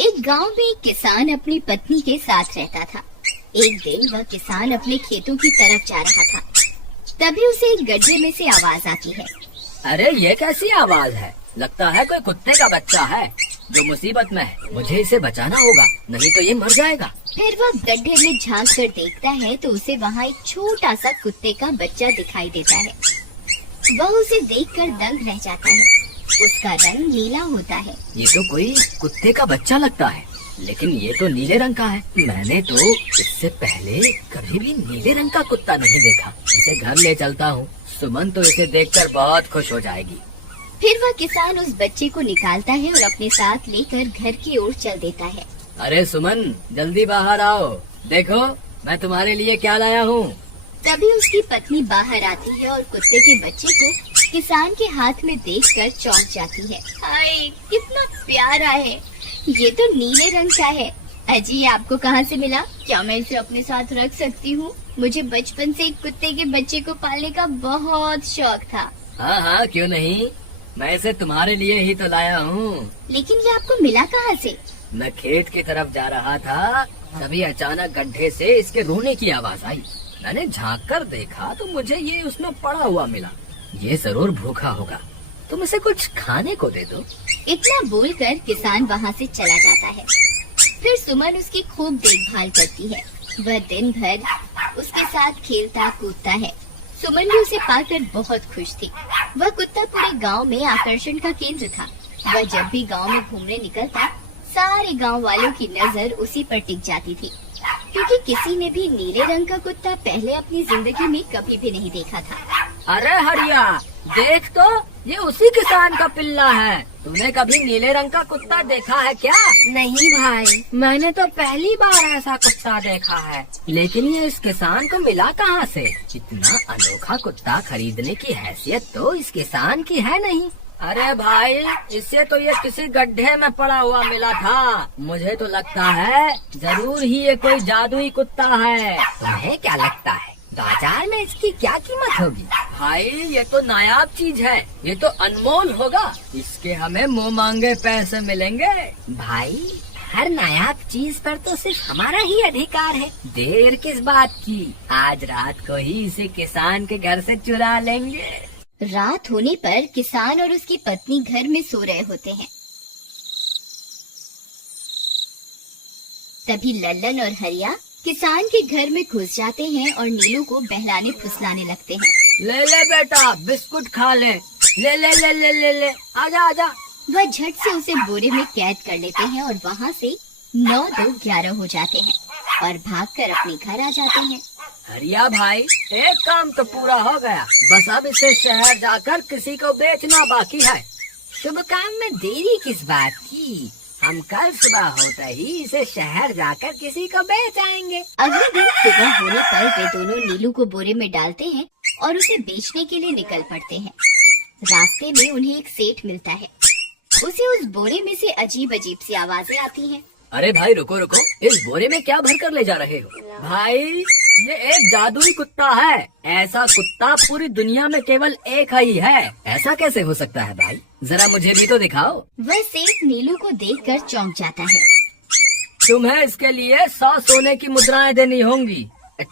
एक गांव में एक किसान अपनी पत्नी के साथ रहता था। एक दिन वह किसान अपने खेतों की तरफ जा रहा था। तभी उसे एक गड्ढे में से आवाज आती है। अरे ये कैसी आवाज है? लगता है कोई कुत्ते का बच्चा है जो मुसीबत में है। मुझे इसे बचाना होगा, नहीं तो ये मर जाएगा। फिर वह गड्ढे में झांक कर देखता है तो उसे वहाँ एक छोटा सा कुत्ते का बच्चा दिखाई देता है। वह उसे देखकर दंग रह जाता है। उसका रंग नीला होता है। ये तो कोई कुत्ते का बच्चा लगता है, लेकिन ये तो नीले रंग का है। मैंने तो इससे पहले कभी भी नीले रंग का कुत्ता नहीं देखा। इसे घर ले चलता हूँ, सुमन तो इसे देखकर बहुत खुश हो जाएगी। फिर वह किसान उस बच्चे को निकालता है और अपने साथ लेकर घर की ओर चल देता है। अरे सुमन, जल्दी बाहर आओ, देखो मैं तुम्हारे लिए क्या लाया हूँ। तभी उसकी पत्नी बाहर आती है और कुत्ते के बच्चे को किसान के हाथ में देखकर चौंक जाती है। हाय, कितना प्यारा है! ये तो नीले रंग का है। अजी, ये आपको कहाँ से मिला? क्या मैं इसे अपने साथ रख सकती हूँ? मुझे बचपन से एक कुत्ते के बच्चे को पालने का बहुत शौक था। हाँ हाँ, क्यों नहीं, मैं इसे तुम्हारे लिए ही तो लाया हूँ। लेकिन ये आपको मिला कहाँ से? मैं खेत की तरफ जा रहा था, तभी अचानक गड्ढे से इसके रोने की आवाज आई। मैंने झांक कर देखा तो मुझे ये उसमें पड़ा हुआ मिला। ये जरूर भूखा होगा, तुम इसे कुछ खाने को दे दो। इतना बोलकर किसान वहाँ से चला जाता है। फिर सुमन उसकी खूब देखभाल करती है। वह दिन भर उसके साथ खेलता कूदता है। सुमन भी उसे पाकर बहुत खुश थी। वह कुत्ता पूरे गांव में आकर्षण का केंद्र था। वह जब भी गांव में घूमने निकलता, सारे गांव वालों की नजर उसी पर टिक जाती थी, क्योंकि किसी ने भी नीले रंग का कुत्ता पहले अपनी जिंदगी में कभी भी नहीं देखा था। अरे हरिया, देख तो, ये उसी किसान का पिल्ला है। तूने कभी नीले रंग का कुत्ता देखा है क्या? नहीं भाई, मैंने तो पहली बार ऐसा कुत्ता देखा है। लेकिन ये इस किसान को मिला कहाँ से? इतना अनोखा कुत्ता खरीदने की हैसियत तो इस किसान की है नहीं। अरे भाई, इससे तो ये किसी गड्ढे में पड़ा हुआ मिला था। मुझे तो लगता है जरूर ही ये कोई जादुई कुत्ता है। तुम्हें क्या लगता है बाजार में इसकी क्या कीमत होगी? भाई, ये तो नायाब चीज है, ये तो अनमोल होगा। इसके हमें मुंह मांगे पैसे मिलेंगे। भाई, हर नायाब चीज पर तो सिर्फ हमारा ही अधिकार है। देर किस बात की, आज रात को ही इसे किसान के घर से चुरा लेंगे। रात होने पर किसान और उसकी पत्नी घर में सो रहे होते हैं। तभी लल्लन और हरिया किसान के घर में घुस जाते हैं और नीलू को बहलाने फुसलाने लगते हैं। ले ले बेटा, बिस्कुट खा ले। ले ले ले ले ले ले, आजा आजा। वह झट से उसे बोरे में कैद कर लेते हैं और वहाँ से 9 2 11 हो जाते हैं और भागकर अपने घर आ जाते हैं। हरिया भाई, एक काम तो पूरा हो गया, बस अब इसे शहर जाकर किसी को बेचना बाकी है। शुभ काम में देरी किस बात की? हम कल सुबह होते ही इसे शहर जाकर किसी को बेच आएंगे। अगले दिन सुबह होने पर वे दोनों नीलू को बोरे में डालते हैं और उसे बेचने के लिए निकल पड़ते हैं। रास्ते में उन्हें एक सेठ मिलता है। उसे उस बोरे में से अजीब अजीब सी आवाजें आती हैं। अरे भाई, रुको रुको, इस बोरे में क्या भर कर ले जा रहे हो? भाई, ये एक जादुई कुत्ता है। ऐसा कुत्ता पूरी दुनिया में केवल एक ही है। ऐसा कैसे हो सकता है भाई? जरा मुझे भी तो दिखाओ। वह सेठ नीलू को देखकर चौंक जाता है। तुम्हें इसके लिए 100 सोने की मुद्राएं देनी होंगी।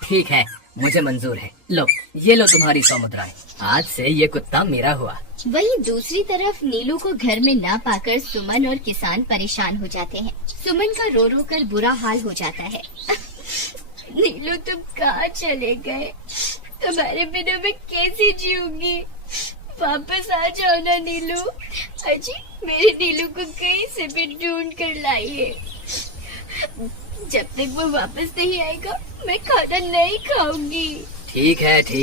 ठीक है, मुझे मंजूर है। लो, ये लो तुम्हारी 100 मुद्राएं। आज से ये कुत्ता मेरा हुआ। वहीं दूसरी तरफ नीलू को घर में न पाकर सुमन और किसान परेशान हो जाते हैं। सुमन का रो रो कर बुरा हाल हो जाता है। नीलू, तुम कहाँ चले गए? तुम्हारे बिना मैं कैसे जीऊंगी? वापस आ जाओ ना नीलू। अजी, मेरे नीलू को कहीं से भी ढूंढ कर लाइए। जब तक वो वापस नहीं आएगा, मैं खाना नहीं खाऊंगी। ठीक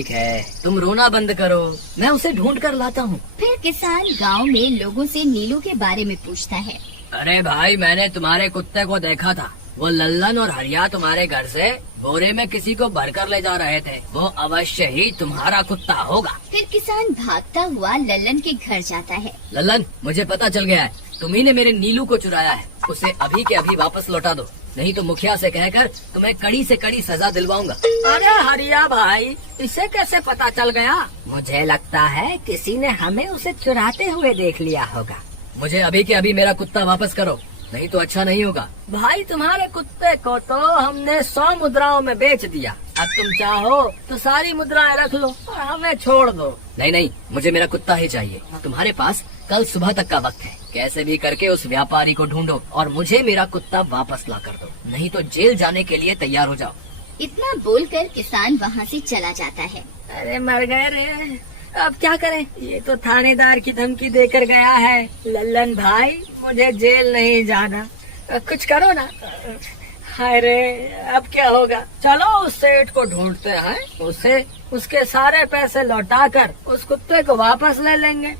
है, तुम रोना बंद करो, मैं उसे ढूंढ कर लाता हूँ। फिर किसान गांव में लोगों से नीलू के बारे में पूछता है। अरे भाई, मैंने तुम्हारे कुत्ते को देखा था। वो लल्लन और हरिया तुम्हारे घर से बोरे में किसी को भरकर ले जा रहे थे। वो अवश्य ही तुम्हारा कुत्ता होगा। फिर किसान भागता हुआ लल्लन के घर जाता है। लल्लन, मुझे पता चल गया है, तुम्ही ने मेरे नीलू को चुराया है। उसे अभी के अभी वापस लौटा दो, नहीं तो मुखिया से कहकर तुम्हें कड़ी से कड़ी सजा दिलवाऊंगा। अरे हरिया भाई, इसे कैसे पता चल गया? मुझे लगता है किसी ने हमें उसे चुराते हुए देख लिया होगा। मुझे अभी के अभी मेरा कुत्ता वापस करो, नहीं तो अच्छा नहीं होगा। भाई तुम्हारे कुत्ते को तो हमने 100 मुद्राओं में बेच दिया। अब तुम चाहो तो सारी मुद्राएं रख लो और हमें छोड़ दो। नहीं नहीं, मुझे मेरा कुत्ता ही चाहिए। तुम्हारे पास कल सुबह तक का वक्त है। कैसे भी करके उस व्यापारी को ढूंढो और मुझे मेरा कुत्ता वापस ला कर दो, नहीं तो जेल जाने के लिए तैयार हो जाओ। इतना बोलकर किसान वहाँ से चला जाता है। अरे मर गए रे, अब क्या करें? ये तो थानेदार की धमकी देकर गया है। लल्लन भाई, मुझे जेल नहीं जाना, कुछ करो ना। हाय रे, अब क्या होगा? चलो उस सेठ को ढूंढते हैं, उसे उसके सारे पैसे लौटाकर उस कुत्ते को वापस ले लेंगे।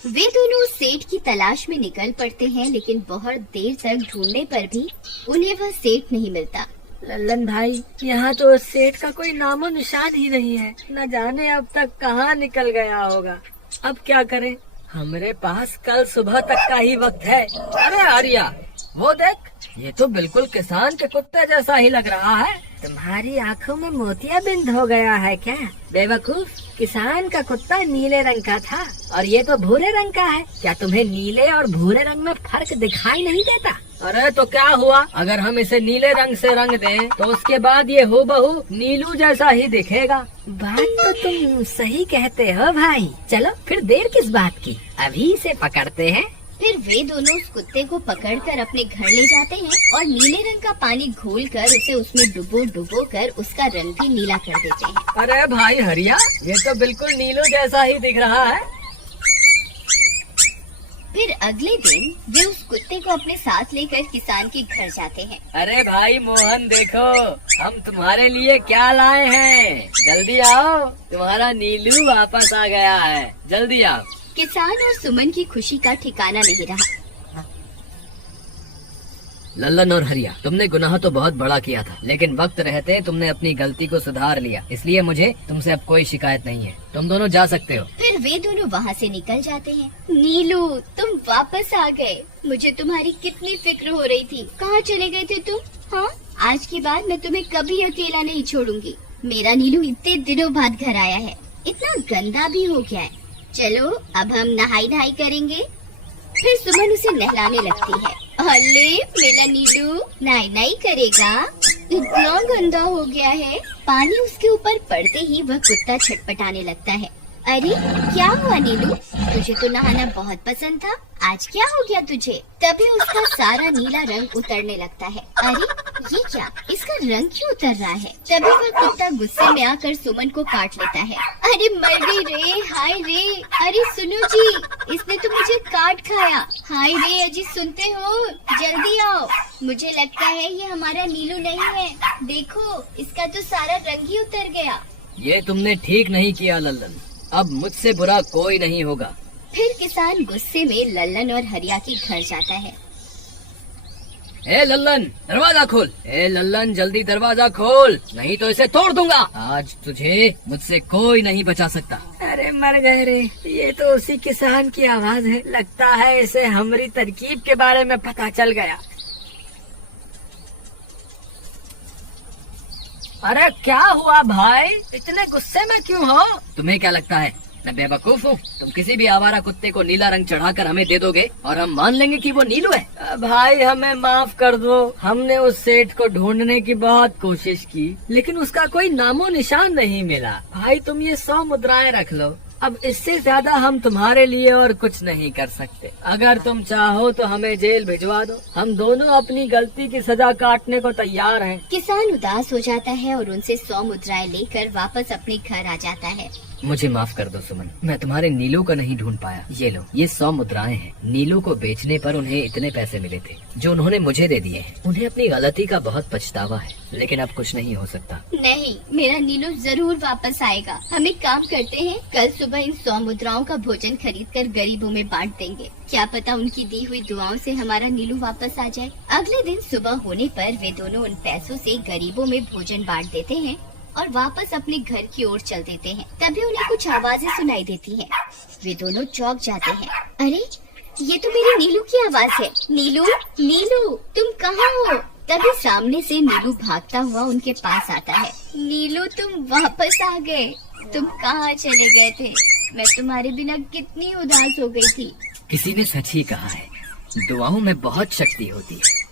वे दोनों उस सेठ की तलाश में निकल पड़ते हैं, लेकिन बहुत देर तक ढूंढने पर भी उन्हें वह सेठ नहीं मिलता। लल्लन भाई, यहाँ तो उस सेठ का कोई नामो निशान ही नहीं है। न जाने अब तक कहाँ निकल गया होगा। अब क्या करें? हमारे पास कल सुबह तक का ही वक्त है। अरे आर्या, वो देख, ये तो बिल्कुल किसान के कुत्ते जैसा ही लग रहा है। तुम्हारी आँखों में मोतियाबिंद हो गया है क्या बेवकूफ? किसान का कुत्ता नीले रंग का था और ये तो भूरे रंग का है। क्या तुम्हें नीले और भूरे रंग में फर्क दिखाई नहीं देता? अरे तो क्या हुआ, अगर हम इसे नीले रंग से रंग दें तो उसके बाद ये हूबहू नीलू जैसा ही दिखेगा। बात तो तुम सही कहते हो भाई। चलो फिर देर किस बात की, अभी इसे पकड़ते हैं। फिर वे दोनों उस कुत्ते को पकड़कर अपने घर ले जाते हैं और नीले रंग का पानी घोलकर उसे उसमें डुबो कर उसका रंग भी नीला कर देते हैं। अरे भाई हरिया, ये तो बिल्कुल नीलू जैसा ही दिख रहा है। फिर अगले दिन वे उस कुत्ते को अपने साथ लेकर किसान के घर जाते हैं। अरे भाई मोहन, देखो हम तुम्हारे लिए क्या लाए हैं। जल्दी आओ, तुम्हारा नीलू वापस आ गया है, जल्दी आओ। किसान और सुमन की खुशी का ठिकाना नहीं रहा। लल्लन और हरिया, तुमने गुनाह तो बहुत बड़ा किया था, लेकिन वक्त रहते तुमने अपनी गलती को सुधार लिया, इसलिए मुझे तुमसे अब कोई शिकायत नहीं है। तुम दोनों जा सकते हो। फिर वे दोनों वहाँ से निकल जाते हैं। नीलू, तुम वापस आ गए। मुझे तुम्हारी कितनी फिक्र हो रही थी। कहाँ चले गए थे तुम? हाँ, आज के बाद मैं तुम्हें कभी अकेला नहीं छोड़ूंगी। मेरा नीलू इतने दिनों बाद घर आया है, इतना गंदा भी हो गया है। चलो अब हम नहाई धहाई करेंगे। फिर सुमन उसे नहलाने लगती है। अरे मेरा नीलू नाई करेगा, इतना गंदा हो गया है। पानी उसके ऊपर पड़ते ही वह कुत्ता छटपटाने लगता है। अरे क्या हुआ नीलू, तुझे तो नहाना बहुत पसंद था, आज क्या हो गया तुझे? तभी उसका सारा नीला रंग उतरने लगता है। अरे ये क्या, इसका रंग क्यों उतर रहा है? तभी वह कुत्ता गुस्से में आकर सुमन को काट लेता है। अरे मर गई रे, हाय रे। अरे सुनो जी, इसने तो मुझे काट खाया। हाय रे अजी, सुनते हो? जल्दी आओ, मुझे लगता है ये हमारा नीलू नहीं है। देखो, इसका तो सारा रंग ही उतर गया। ये तुमने ठीक नहीं किया लल्लन, अब मुझसे बुरा कोई नहीं होगा। फिर किसान गुस्से में लल्लन और हरिया के घर जाता है। ए लल्लन, दरवाजा खोल। ए लल्लन, जल्दी दरवाजा खोल, नहीं तो इसे तोड़ दूंगा। आज तुझे मुझसे कोई नहीं बचा सकता। अरे मर गए रे, ये तो उसी किसान की आवाज है। लगता है इसे हमारी तरकीब के बारे में पता चल गया। अरे क्या हुआ भाई, इतने गुस्से में क्यों हो? तुम्हें क्या लगता है मैं बेवकूफ हूँ? तुम किसी भी आवारा कुत्ते को नीला रंग चढ़ाकर हमें दे दोगे और हम मान लेंगे कि वो नीलू है। भाई हमें माफ कर दो, हमने उस सेठ को ढूंढने की बहुत कोशिश की, लेकिन उसका कोई नामो निशान नहीं मिला। भाई तुम ये 100 मुद्राएं रख लो, अब इससे ज्यादा हम तुम्हारे लिए और कुछ नहीं कर सकते। अगर तुम चाहो तो हमें जेल भिजवा दो, हम दोनों अपनी गलती की सजा काटने को तैयार हैं। किसान उदास हो जाता है और उनसे 100 मुद्राएं लेकर वापस अपने घर आ जाता है। मुझे माफ कर दो सुमन, मैं तुम्हारे नीलू को नहीं ढूंढ पाया। ये लो, ये 100 मुद्राएं हैं। नीलू को बेचने पर उन्हें इतने पैसे मिले थे जो उन्होंने मुझे दे दिए हैं। उन्हें अपनी गलती का बहुत पछतावा है, लेकिन अब कुछ नहीं हो सकता। नहीं, मेरा नीलू जरूर वापस आएगा। हम एक काम करते हैं, कल सुबह इन 100 मुद्राओं का भोजन खरीदकर गरीबों में बांट देंगे। क्या पता उनकी दी हुई दुआओं से हमारा नीलू वापस आ जाए। अगले दिन सुबह होने पर वे दोनों उन पैसों से गरीबों में भोजन बांट देते हैं और वापस अपने घर की ओर चल देते हैं। तभी उन्हें कुछ आवाजें सुनाई देती हैं। वे दोनों चौंक जाते हैं। अरे ये तो मेरे नीलू की आवाज है। नीलू, नीलू तुम कहाँ हो? तभी सामने से नीलू भागता हुआ उनके पास आता है। नीलू तुम वापस आ गए, तुम कहाँ चले गए थे? मैं तुम्हारे बिना कितनी उदास हो गई थी। किसी ने सच ही कहा है, दुआओं में बहुत शक्ति होती है।